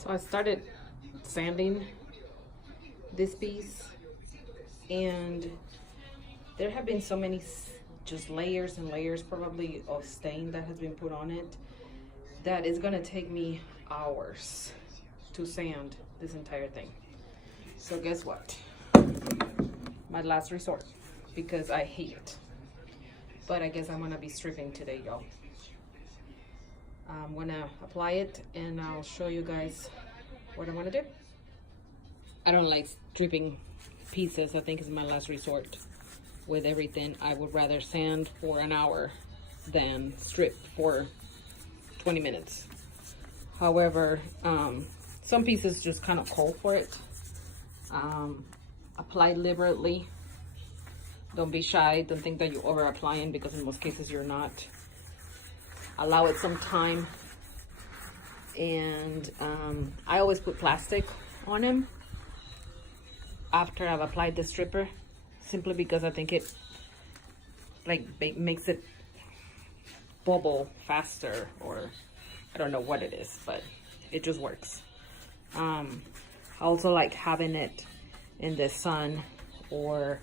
So I started sanding this piece, and there have been so many just layers and layers probably of stain that has been put on it that it's gonna take me hours to sand this entire thing. So guess what? My last resort, because I hate it. But I guess I'm gonna be stripping today, y'all. I'm gonna apply it and I'll show you guys what I wanna do. I don't like stripping pieces. I think it's my last resort with everything. I would rather sand for an hour than strip for 20 minutes. However, some pieces just kind of call for it. Apply liberally. Don't be shy. Don't think that you're over applying, because in most cases you're not. Allow it some time. And I always put plastic on them after I've applied the stripper, simply because I think it makes it bubble faster, or I don't know what it is, but it just works. I also like having it in the sun, or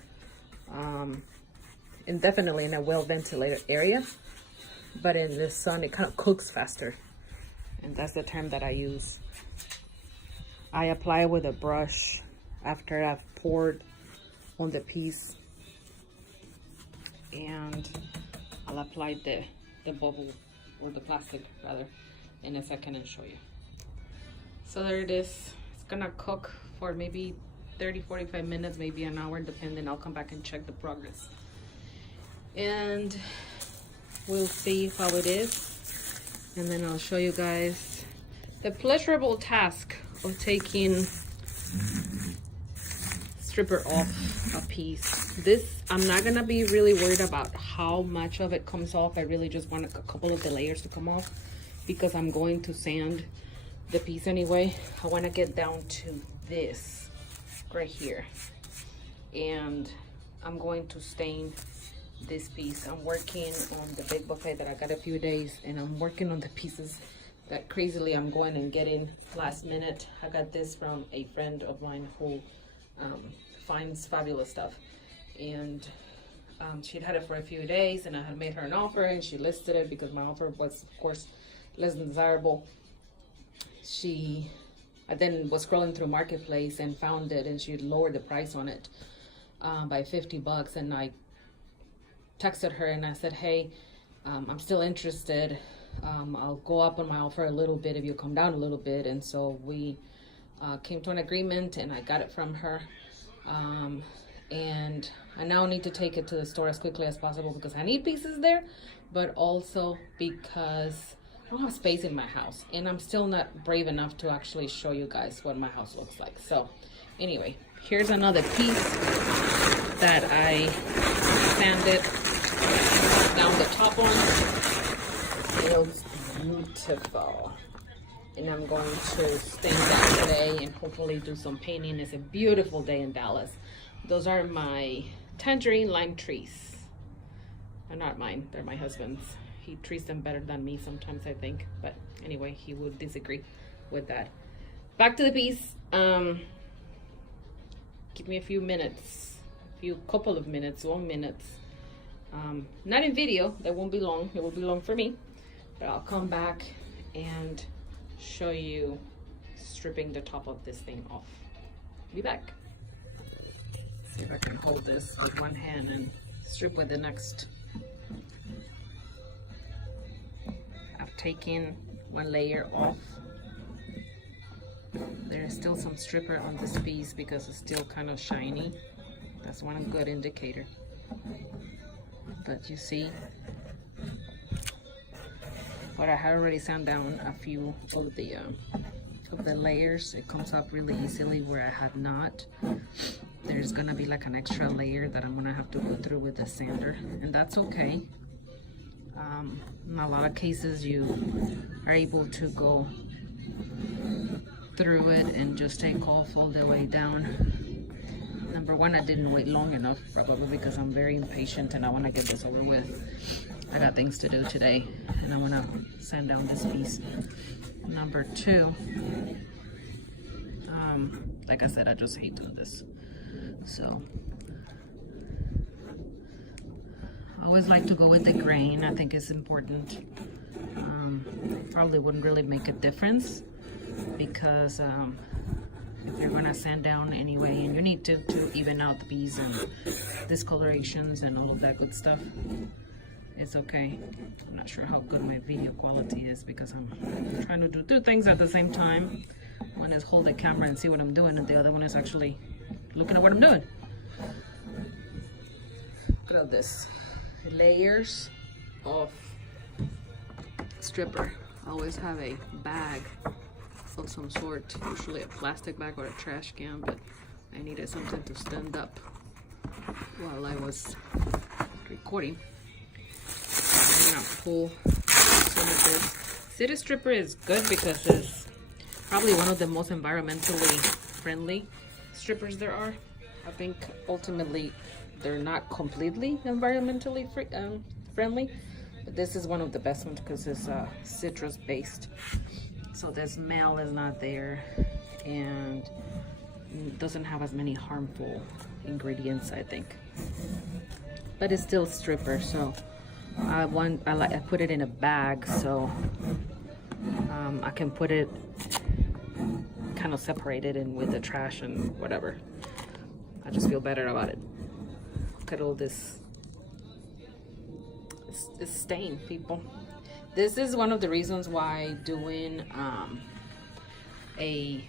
and definitely in a well ventilated area, but in the sun it kind of cooks faster, and that's the term that I use. I apply with a brush after I've poured on the piece, and I'll apply the bubble, or the plastic rather, in a second and show you. So there it is. It's gonna cook for maybe 30-45 minutes, maybe an hour, depending. I'll come back and check the progress, and we'll see how it is, and then I'll show you guys the pleasurable task of taking stripper off a piece. This, I'm not gonna be really worried about how much of it comes off. I really just want a couple of the layers to come off, because I'm going to sand the piece anyway. I want to get down to this right here, and I'm going to stain this piece. I'm working on the big buffet that I got a few days, and I'm working on the pieces that crazily I'm going and getting last minute. I got this from a friend of mine who finds fabulous stuff, and she'd had it for a few days, and I had made her an offer, and she listed it because my offer was, of course, less than desirable. I then was scrolling through Marketplace and found it, and she lowered the price on it by $50, and I texted her and I said, hey, I'm still interested. I'll go up on my offer a little bit if you come down a little bit. And so we came to an agreement, and I got it from her. And I now need to take it to the store as quickly as possible, because I need pieces there, but also because I don't have space in my house, and I'm still not brave enough to actually show you guys what my house looks like. So anyway, here's another piece that I sanded down the top on. It looks beautiful, and I'm going to stain that today and hopefully do some painting. It's a beautiful day in Dallas. Those are my tangerine lime trees. They're not mine, they're my husband's. He treats them better than me sometimes, I think. But anyway, he would disagree with that. Back to the piece. Give me a few minutes, couple of minutes, long minutes. Not in video, that won't be long. It will be long for me. But I'll come back and show you stripping the top of this thing off. Be back. See if I can hold this with one hand and strip with the next. I've taken one layer off. There is still some stripper on this piece because it's still kind of shiny. That's one good indicator. But you see, but I had already sand down a few of the layers. It comes up really easily where I had not. There's gonna be like an extra layer that I'm gonna have to go through with the sander, and that's okay. In a lot of cases you are able to go through it and just take off all the way down. Number one, I didn't wait long enough, probably because I'm very impatient and I want to get this over with. I got things to do today, and I want to sand down this piece. Number two, Like I said, I just hate doing this. So I always like to go with the grain. I think it's important. Probably wouldn't really make a difference because if you're gonna sand down anyway, and you need to even out the piece and discolorations and all of that good stuff, it's okay. I'm not sure how good my video quality is because I'm trying to do two things at the same time. One is hold the camera and see what I'm doing, and the other one is actually looking at what I'm doing. Look at all this. Layers of stripper. I always have a bag of some sort, usually a plastic bag or a trash can, but I needed something to stand up while I was recording. I'm gonna pull some of this. City Stripper is good because it's probably one of the most environmentally friendly strippers there are. I think ultimately they're not completely environmentally friendly, but this is one of the best ones because it's citrus based, so the smell is not there and doesn't have as many harmful ingredients, I think, but it's still stripper. So I put it in a bag so I can put it kind of separated in with the trash and whatever. I just feel better about it. Look at all this. It's stain, people. This is one of the reasons why doing a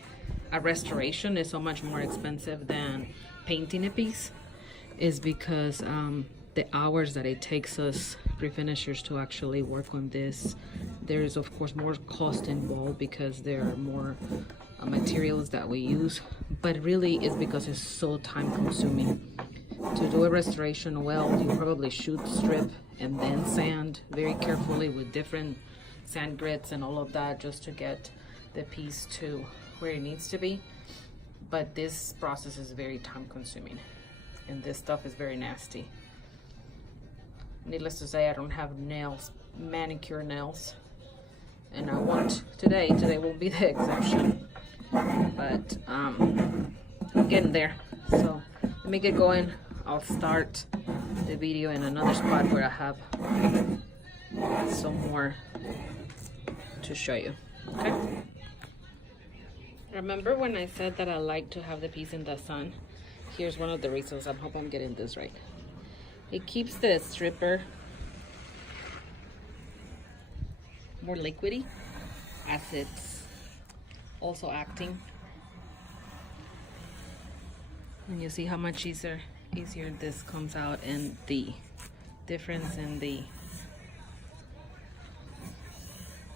restoration is so much more expensive than painting a piece, is because the hours that it takes us refinishers to actually work on this, there is of course more cost involved because there are more materials that we use, but really it's because it's so time consuming. To do a restoration well, you probably shoot, strip, and then sand very carefully with different sand grits and all of that just to get the piece to where it needs to be. But this process is very time consuming and this stuff is very nasty. Needless to say, I don't have nails, manicure nails, and I want today will be the exception, but I'm getting there. So let me get going. I'll start the video in another spot where I have some more to show you. Okay, remember when I said that I like to have the piece in the sun? Here's one of the reasons. I hope I'm getting this right. It keeps the stripper more liquidy as it's also acting. And you see how much easier this comes out, and the difference in the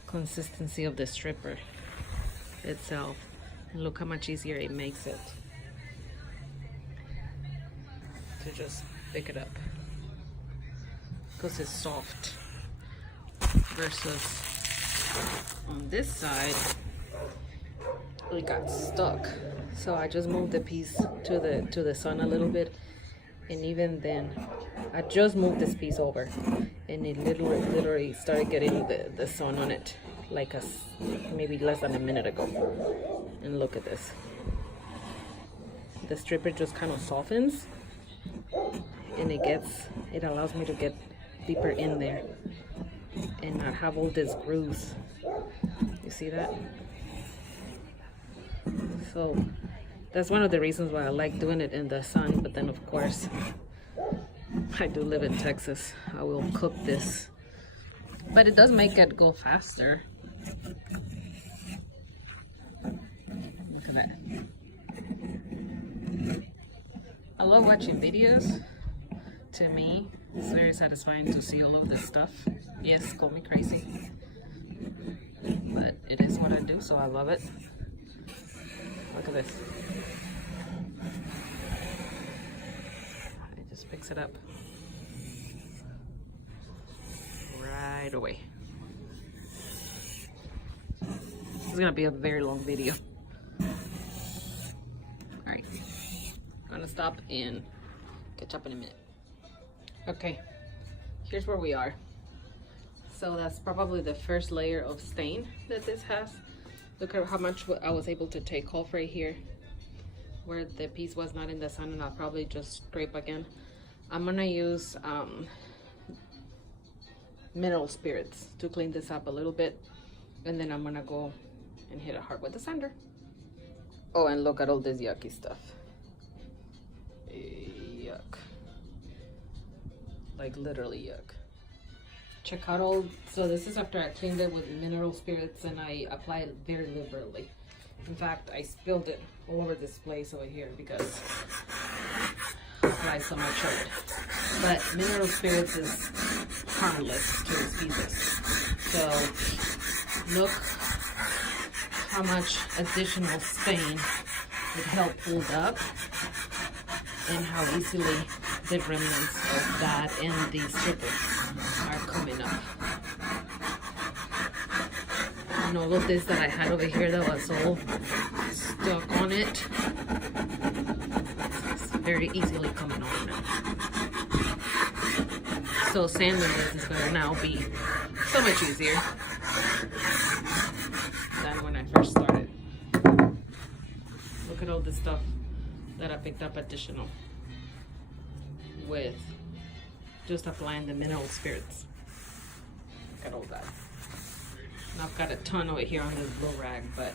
consistency of the stripper itself. And look how much easier it makes it to just pick it up because it's soft, versus on this side it got stuck. So I just moved the piece to the sun a little bit, and even then I just moved this piece over and it literally started getting the sun on it like maybe less than a minute ago. And look at this, the stripper just kind of softens and it allows me to get deeper in there and not have all these grooves. You see that? So that's one of the reasons why I like doing it in the sun. But then of course I do live in Texas. I will cook this, but it does make it go faster. Look at that. I love watching videos. To me, it's very satisfying to see all of this stuff. Yes, call me crazy, but it is what I do, so I love it. Look at this. It just picks it up right away. This is gonna be a very long video. Alright, I'm gonna stop and catch up in a minute. Okay, here's where we are. So that's probably the first layer of stain that this has. Look at how much I was able to take off right here where the piece was not in the sun, and I'll probably just scrape again. I'm gonna use mineral spirits to clean this up a little bit, and then I'm gonna go and hit it hard with the sander. Oh, and look at all this yucky stuff. Yuck. Like literally yuck. Check out all, so this is after I cleaned it with mineral spirits, and I applied it very liberally. In fact, I spilled it all over this place over here because I applied so much of it. But mineral spirits is harmless to these pieces. So look how much additional stain it helped pull up, and how easily the remnants of that and the strippers are coming up. And all of this that I had over here that was all stuck on it, it's very easily coming off now. So sanding this is going to now be so much easier than when I first started. Look at all this stuff that I picked up additional with just applying the mineral spirits. Look at all that. And I've got a ton over here on this blue rag, but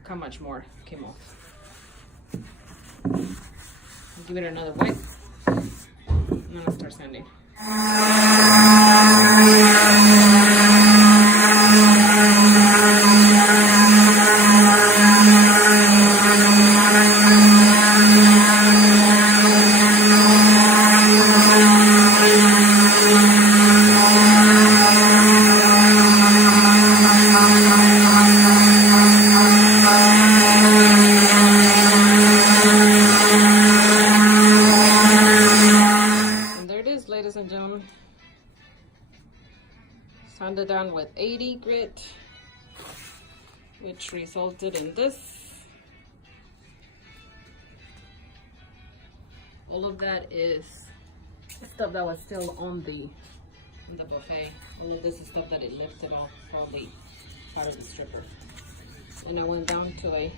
look how much more came off. Give it another wipe, and then I'll start sanding. Ladies and gentlemen, sanded down with 80 grit, which resulted in this. All of that is stuff that was still on the buffet. All of this is stuff that it lifted off, probably part of the stripper. And I went down to a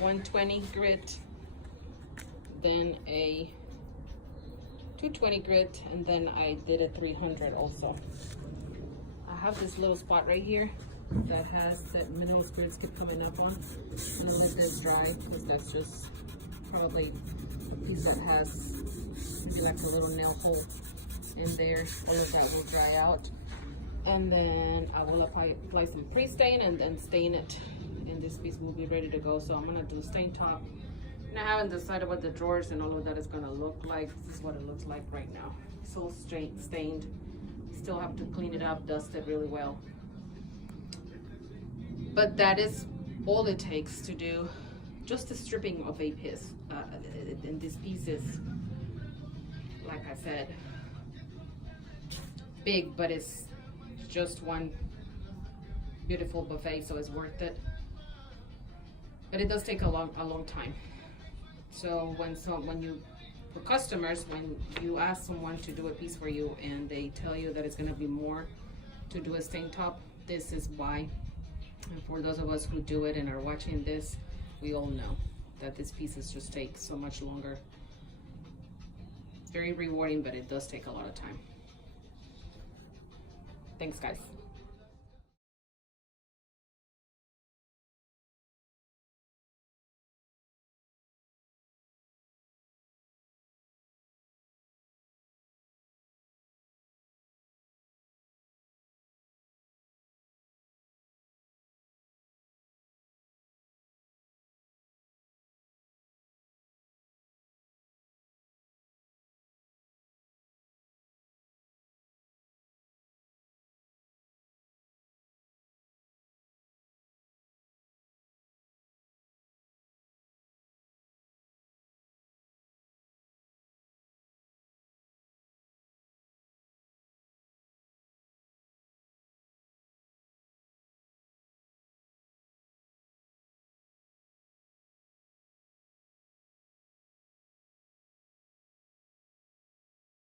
120 grit, then a 220 grit, and then I did a 300 also. I have this little spot right here that has that mineral spirits keep coming up on. I'm gonna let this dry because that's just probably a piece that has maybe like a little nail hole in there. All of that will dry out, and then I will apply some pre-stain and then stain it, and this piece will be ready to go. So I'm gonna do stain top. And I haven't decided what the drawers and all of that is gonna look like. This is what it looks like right now. It's all stained. Still have to clean it up, dust it really well. But that is all it takes to do just the stripping of a piece. And this piece is, like I said, big, but it's just one beautiful buffet, so it's worth it. But it does take a long time. So for customers, when you ask someone to do a piece for you and they tell you that it's gonna be more to do a stain top, this is why. And for those of us who do it and are watching this, we all know that these pieces just take so much longer. It's very rewarding, but it does take a lot of time. Thanks, guys.